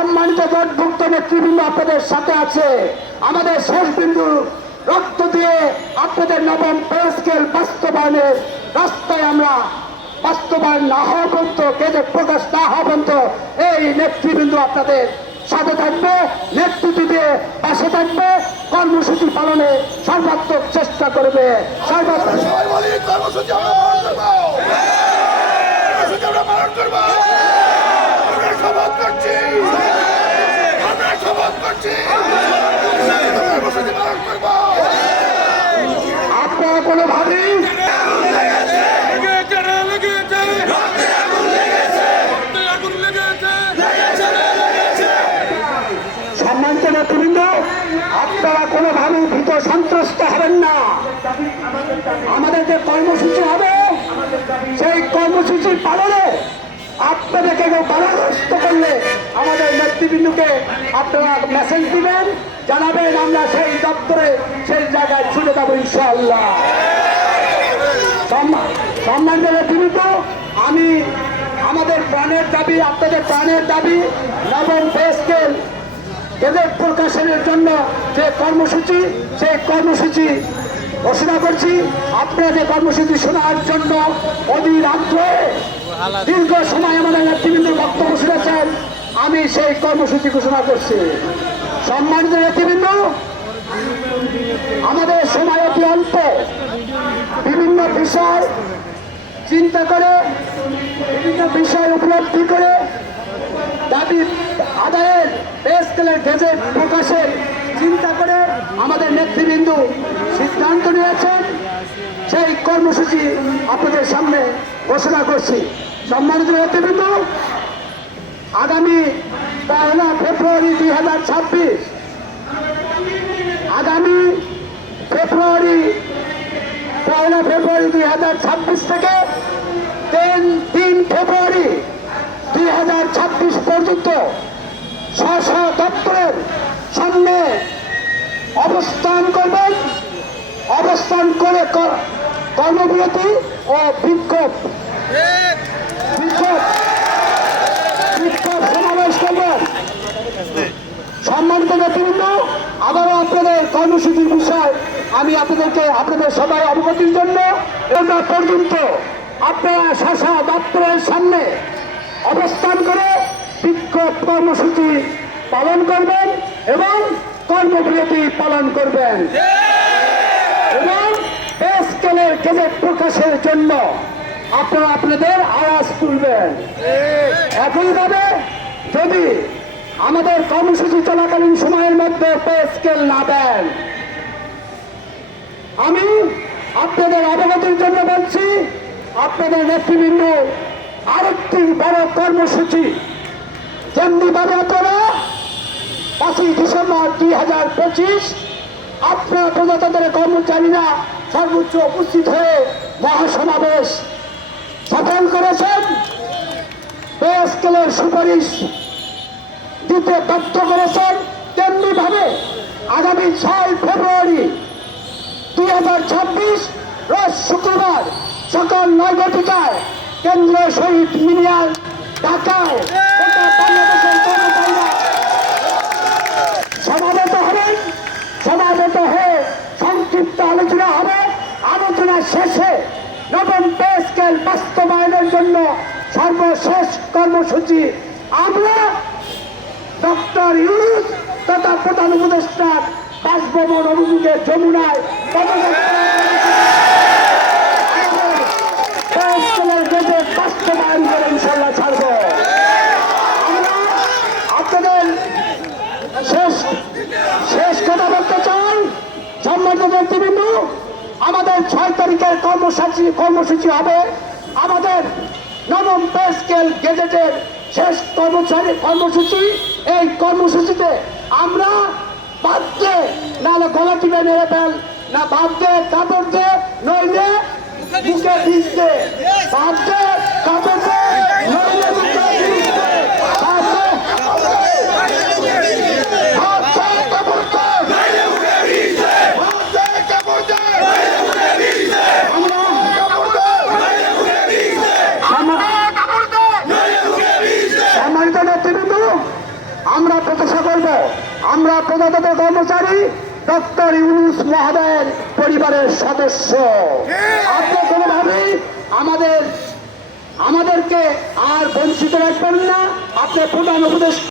সম্মানিত জোটভুক্ত নেতৃবৃন্দ আপনাদের সাথে আছে। আমাদের শেষ বিন্দু রক্ত দিয়ে আপনাদের নবম পে স্কেল বাস্তবায়নের রাস্তায় আমরা বাস্তবায়ন না হওয়া পর্যন্ত, গেজেট প্রকাশ না হওয়া পর্যন্ত এই নেতৃবৃন্দ আপনাদের সাথে থাকবে, নেতৃত্ব দিয়ে পাশে থাকবে, কর্মসূচি পালনে সর্বাত্মক চেষ্টা করবে। আপনারা কোনোভাবেই সম্মানিত নেতৃবৃন্দ, আপনারা কোনোভাবেই ভীত সন্ত্রস্ত হবেন না। আমাদের যে কর্মসূচি হবে সেই কর্মসূচির পালনে আপনাদেরকে কেউ বাধাগ্রস্ত করলে আমাদের নেতৃবৃন্দকে আপনারা মেসেজ দিবেন, জানাবেন, আমরা সেই দপ্তরে সেই জায়গায় ছুটে যাবো ইনশাআল্লাহ। সম্মানিত নেতৃবৃন্দ, আমি আমাদের প্রাণের দাবি, আপনাদের প্রাণের দাবি নবম পে স্কেল গেজেট প্রকাশনের জন্য যে কর্মসূচি, সেই কর্মসূচি ঘোষণা করছি। আপনারা যে কর্মসূচি শোনার জন্য অধীর আগ্রহে দীর্ঘ সময় আমাদের নেতৃবৃন্দ বক্তব্য শুনেছেন, আমি সেই কর্মসূচি ঘোষণা করছি। সম্মানিত নেতৃবৃন্দ, আমাদের সময় অতি অল্প, বিভিন্ন বিষয় চিন্তা করে, বিভিন্ন বিষয় উপলব্ধি করে দাবি আদায়ের পে স্কেলের গেজেট প্রকাশের চিন্তা করে আমাদের নেতৃবৃন্দ সিদ্ধান্ত নিয়েছেন। সেই কর্মসূচি আপনাদের সামনে ঘোষণা করছি। সম্মানিত নেতৃবৃন্দ, আগামী 1 ফেব্রুয়ারি 2026, আগামী 1 ফেব্রুয়ারি 2026 থেকে 3 ফেব্রুয়ারি 2026 পর্যন্ত স্ব দপ্তরের সামনে অবস্থান করবেন। অবস্থান করে কর্মবিরতি ও বিক্ষোভ সমাবেশ করবেন। সম্মানিত নেতৃবৃন্দ, আবারও আপনাদের কর্মসূচির বিষয় আমি আপনাদের সবাই অবগতির জন্য পর্যন্ত আপনারা শাসা দপ্তরের সামনে অবস্থান করে বিক্ষোভ কর্মসূচি পালন করবেন এবং কর্মবিরতি পালন করবেন এবং পে স্কেলের গেজেট প্রকাশের জন্য আপনারা আপনাদের আওয়াজ তুলবেন। একইভাবে যদি আমাদের কর্মসূচি চলাকালীন সময়ের মধ্যে পে স্কেল না দেন, আমি আপনাদের অবগতির জন্য বলছি, আপনাদের নেতৃবৃন্দ আরেকটি বড় কর্মসূচি যেমনিভাবে আপনারা 5 ডিসেম্বর 2025 আপনার প্রজাতন্ত্রের কর্মচারীরা সর্বোচ্চ উপস্থিত হয়ে মহাসমাবেশ সফল করেছেন, পে স্কেলের সুপারিশ দিতে বাধ্য করেছেন, তেমনিভাবে আগামী 6 ফেব্রুয়ারি 2026 রোজ শুক্রবার সকাল 9 ঘটিকায় কেন্দ্রীয় শহীদ মিনার ঢাকায় বাংলাদেশের কর্মচারীরা সমাবেত হবেন। সমাবেত হয়ে সংক্ষিপ্ত আলোচনা হবে। আলোচনা শেষে নবম পে স্কেল বাস্তবায়নের জন্য সর্বশেষ কর্মসূচি আমরা ডক্টর ইউনূস তথা প্রধান উপদেষ্টার বাসভবন অভিমুখে যমুনায় বাস্তবায়ন করে ইনশাল্লাহ ছাড়ব। আমরা আপনাদের শেষ কথা বলতে চাই, সম্মানিত নেতৃবৃন্দ, আমাদের 6 তারিখের কর্মসূচি হবে আমাদের নবম পে স্কেল গেজেটের শেষ কর্মসূচি। এই কর্মসূচিতে আমরা বাধ্য নাহলে গলা টিপে মেরে ফেল, না বাধ্য কাপড় দে, নইলে মুখে বীজ দে, বাধ্য কাপড় দে, নইলে মুখে বীজ দে, আমরা প্রত্যাশা করব, আমরা প্রজাতন্ত্র কর্মচারী ডক্টর ইউনূস মহোদয়ের পরিবারের সদস্য। আপনি কোনোভাবেই আমাদেরকে আর বঞ্চিত রাখবেন না। আপনি প্রধান উপদেষ্টা